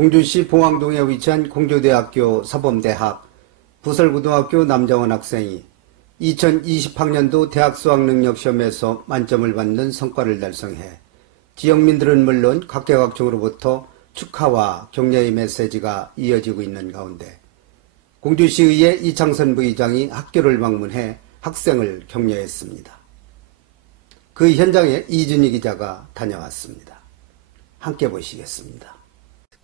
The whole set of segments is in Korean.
공주시 봉황동에 위치한 공주대학교 사범대학 부설고등학교 남정원 학생이 2020학년도 대학 수학능력 시험에서 만점을 받는 성과를 달성해 지역민들은 물론 각계각층으로부터 축하와 격려의 메시지가 이어지고 있는 가운데 공주시의회 이창선 부의장이 학교를 방문해 학생을 격려했습니다. 그 현장에 이준희 기자가 다녀왔습니다. 함께 보시겠습니다.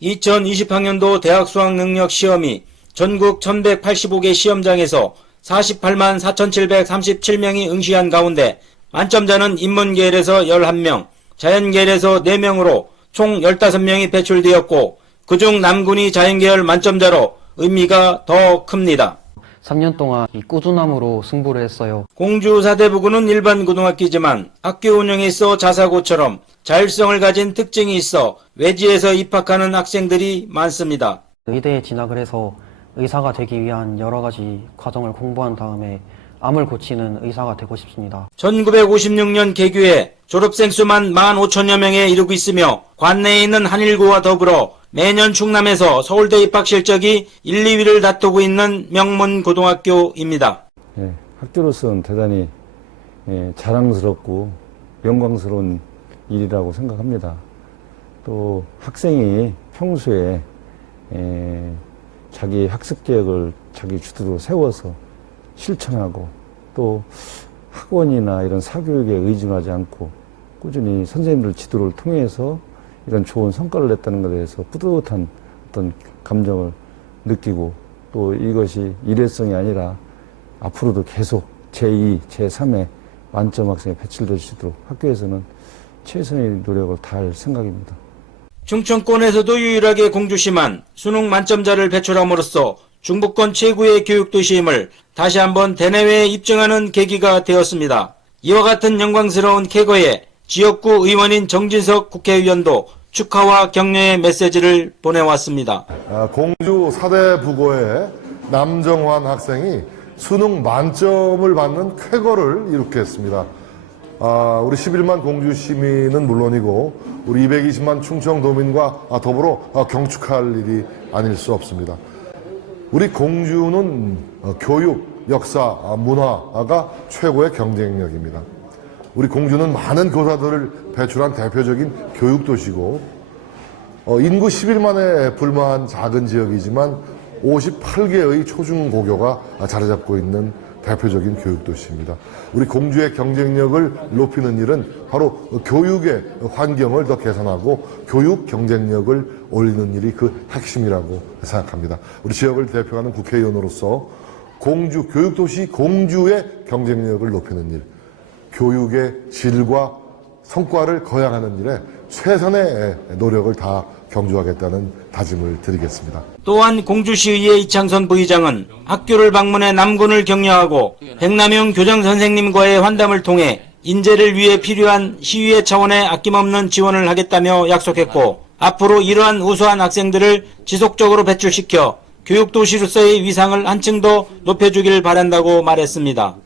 2020학년도 대학 수학 능력 시험이 전국 1185개 시험장에서 48만 4,737명이 응시한 가운데 만점자는 인문계열에서 11명, 자연계열에서 4명으로 총 15명이 배출되었고 그중 남군이 자연계열 만점자로 의미가 더 큽니다. 3년 동안 이 꾸준함으로 승부를 했어요. 공주 사대부구는 일반 고등학교지만 학교 운영에 있어 자사고처럼 자율성을 가진 특징이 있어 외지에서 입학하는 학생들이 많습니다. 의대에 진학을 해서 의사가 되기 위한 여러 가지 과정을 공부한 다음에 암을 고치는 의사가 되고 싶습니다. 1956년 개교해 졸업생 수만 15,000여 명에 이르고 있으며 관내에 있는 한일고와 더불어 매년 충남에서 서울대 입학 실적이 1, 2위를 다투고 있는 명문 고등학교입니다. 예, 학교로서는 대단히 예, 자랑스럽고 영광스러운 일이라고 생각합니다. 또 학생이 평소에 예, 자기 학습 계획을 자기 주도로 세워서 실천하고 또 학원이나 이런 사교육에 의존하지 않고 꾸준히 선생님들 지도를 통해서 이런 좋은 성과를 냈다는 것에 대해서 뿌듯한 어떤 감정을 느끼고 또 이것이 일회성이 아니라 앞으로도 계속 제2, 제3의 만점 학생이 배출될 수 있도록 학교에서는 최선의 노력을 다할 생각입니다. 충청권에서도 유일하게 공주시만 수능 만점자를 배출함으로써 중부권 최고의 교육도시임을 다시 한번 대내외에 입증하는 계기가 되었습니다. 이와 같은 영광스러운 쾌거에 지역구 의원인 정진석 국회의원도 축하와 격려의 메시지를 보내왔습니다. 아, 공주 사대부고의 남정환 학생이 수능 만점을 받는 쾌거를 이룩 했습니다. 아, 우리 11만 공주 시민은 물론이고 우리 220만 충청도민과 아, 더불어 아, 경축할 일이 아닐 수 없습니다. 우리 공주는 어, 교육, 역사, 아, 문화가 최고의 경쟁력입니다. 우리 공주는 많은 교사들을 배출한 대표적인 교육도시고 어, 인구 11만에 불과한 작은 지역이지만 58개의 초중고교가 자리 잡고 있는 대표적인 교육도시입니다. 우리 공주의 경쟁력을 높이는 일은 바로 교육의 환경을 더 개선하고 교육 경쟁력을 올리는 일이 그 핵심이라고 생각합니다. 우리 지역을 대표하는 국회의원으로서 공주, 교육도시 공주의 경쟁력을 높이는 일, 교육의 질과 성과를 거양하는 일에 최선의 노력을 다 경주하겠다는 다짐을 드리겠습니다. 또한 공주시의회 이창선 부의장은 학교를 방문해 남군을 격려하고 백남용 교장 선생님과의 환담을 통해 인재를 위해 필요한 시의회 차원의 아낌없는 지원을 하겠다며 약속했고 앞으로 이러한 우수한 학생들을 지속적으로 배출시켜 교육도시로서의 위상을 한층 더 높여주길 바란다고 말했습니다.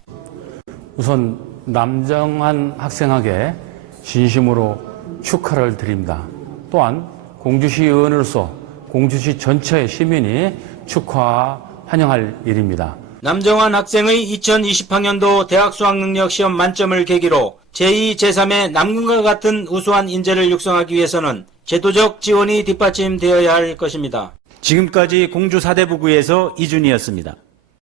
우선 남정한 학생에게 진심으로 축하를 드립니다. 또한 공주시 의원으로서 공주시 전체의 시민이 축하 환영할 일입니다. 남정환 학생의 2020학년도 대학 수학능력 시험 만점을 계기로 제2, 제3의 남군과 같은 우수한 인재를 육성하기 위해서는 제도적 지원이 뒷받침되어야 할 것입니다. 지금까지 공주 사대부구에서 이준이었습니다.